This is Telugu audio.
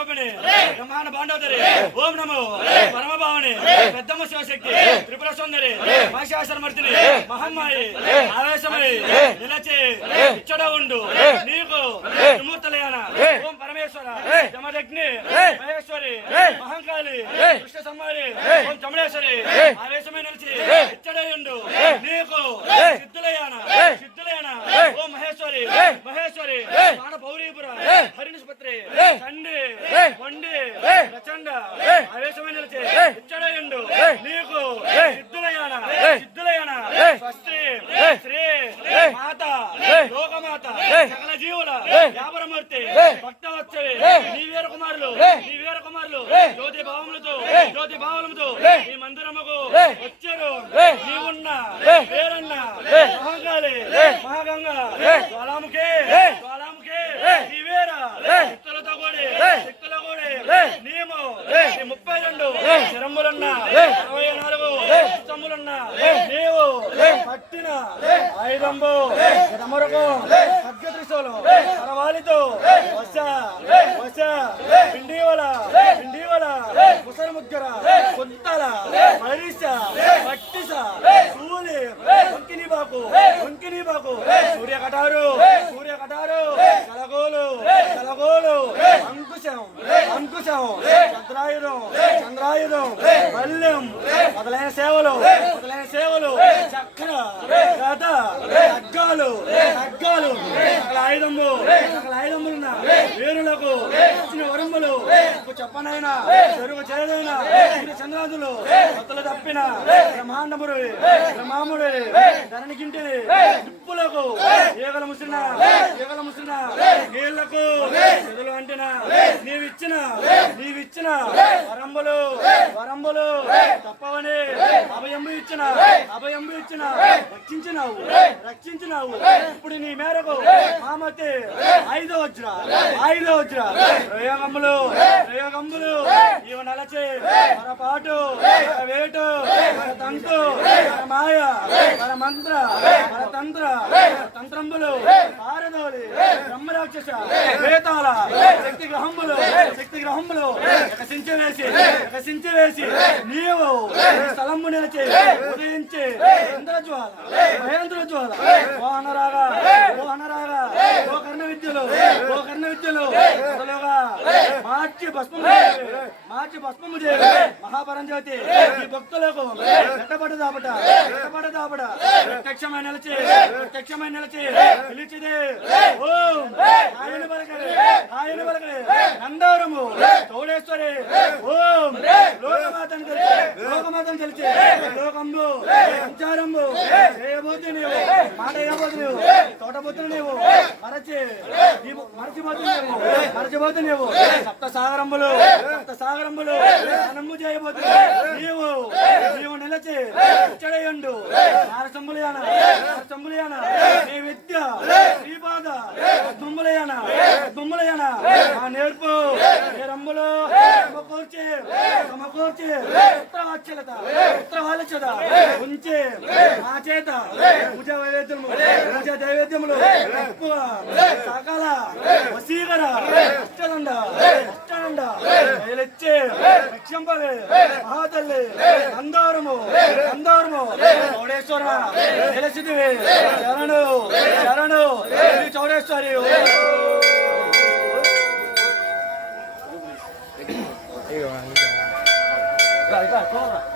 బ్రహ్మాండ బాండోదరి ఓం నమో. పరమ భావని పెద్దమ్మ శివశక్తి. త్రిపుర సుందరి. మహిషాసురమర్దిని మహమ్మాయి. ఆవేశమై. నిలచి. ఇచ్చడ ఉండు నీకు. విముక్తలయాన ఓం పరమేశ్వర. జమదగ్ని మహేశ్వరి. మహంకాళి. కృష్ణ సంహారి ఓం చమడేశ్వరి. ఆవేశమై నిలిచి. ఇచ్చడ ఉండు నీకు. సిద్ధులయాన సిద్ధులయాన ఓం మహేశ్వరి మహేశ్వరి ప్రాణ పౌరీపుర హరినిస్పత్రి చండి వండి ప్రచండ ఆవేశమై నిలిచి ఇచ్చడయుండు నీకు సిద్ధులయాన సిద్ధులయాన స్వస్త్రీ శ్రీ మాత లోకమాత సకల జీవుల వ్యాపారమూర్తి భక్తవత్సవి నీ వీర కుమారులు నీ వీర కుమారులు జ్యోతి భావములతో జ్యోతి భావములతో ఈ మందిరముకు వచ్చారు. నీవున్న పేరన్న మహాకాళి మహాగంగ జ్వాలాముఖే జ్వాలాముఖే నీ వీర పట్టిన ఆయుధంబు ఎడమరకు ఖడ్గ త్రిశూలం వస వస పిండివల పిండివల ముసర ముగ్గర కొత్తల మరిస పట్టిస సూలి వంకిని బాకు వంకిని బాకు సూర్య కటారు సూర్య కటారు కలగోలు కలగోలు అంకుశం అంకుశం చంద్రాయుధం చంద్రాయుధం మల్యం మొదలైన సేవలు మొదలైన సేవలు చక్ర గద అగ్గాలు సకల ఆయుధము ఆయుధములున్న వీరులకు ఇచ్చిన వరములు చెప్పనైనా చెరువు చేయదైన చంద్రాదులు కొత్తలు తప్పిన బ్రహ్మాండముడు బ్రహ్మాముడు ధరణికింటి నిప్పులకు ఈగల ముసిన ఈగల ముసిన నీళ్ళకు చెదులు అంటిన నీవిచ్చిన నీవిచ్చిన వరంబులు వరంబులు తప్పవని అభయంబు ఇచ్చిన అభయంబు ఇచ్చిన రక్షించినావు రక్షించినావు. ఇప్పుడు నీ మేరకు మామతి ఐదో వజ్ర ఐదో వజ్ర ప్రయోగములు. ప్రయోగములు. ఇవ నలచి మన పాటు మన వేటు మన తంతు మన మాయ మన మంత్ర మన తంత్ర మన తంత్రంబులు పారదోలి. బ్రహ్మరాక్షస. వేతాల శక్తి గ్రహములు శక్తి గ్రహములు వేసి నీవు ఈ స్థలము నిలిచి ఉదయించి ఇంద్రజ్వాల. మహేంద్ర జ్వాల ఓ అనరాగా ఓ అనరాగా ఓ కర్ణ విద్యలు. మార్చి భస్మము. మార్చి భస్మము చేయ. మహాపరంజ్యోతి ఈ భక్తులకు ఎట్టబడ దాపట ఎట్టబడ దాపట ప్రత్యక్షమై నిలిచి. ప్రత్యక్షమై నిలిచి. పిలిచిదే ఓం. ఆయన పలకరే. ఆయన పలకరే. నందారము. చౌడేశ్వరి. ఓం. లోకమాతను తెలిచి. లోకమాతను తెలిచి. లోకంబు సంచారంబు చేయబోతు నీవు మాట చేయబోతు నీవు తోటబోతు నీవు మరచి మరచిపోతు నీవు మరచిపోతు నీవు సప్త సాగరంబులు సప్త సాగరంబులు స్నానము చేయబోతు నీవు నీవు నిలచి ఇచ్చడయుండు నారసంబులయాన నారసంబులయాన నీ విద్య శ్రీపాద పద్మములయాన పద్మములయాన ఆ నేర్పు నేరంబులు సమకూర్చి సమకూర్చి ఉత్తరవాచ్యలత వాళ్ళ చేత ఉంచే మా చేత పూజ వైవేద్యము పూజ దైవేద్యములు ఎక్కువ సకాల వసీకర అష్టనండ అష్టనండ వేలెచ్చే లక్ష్యంపలే మహాతల్లి అందరము అందరము చౌడేశ్వర వేలసిదివే శరణు శరణు Chowdeshwari Right, right, all right.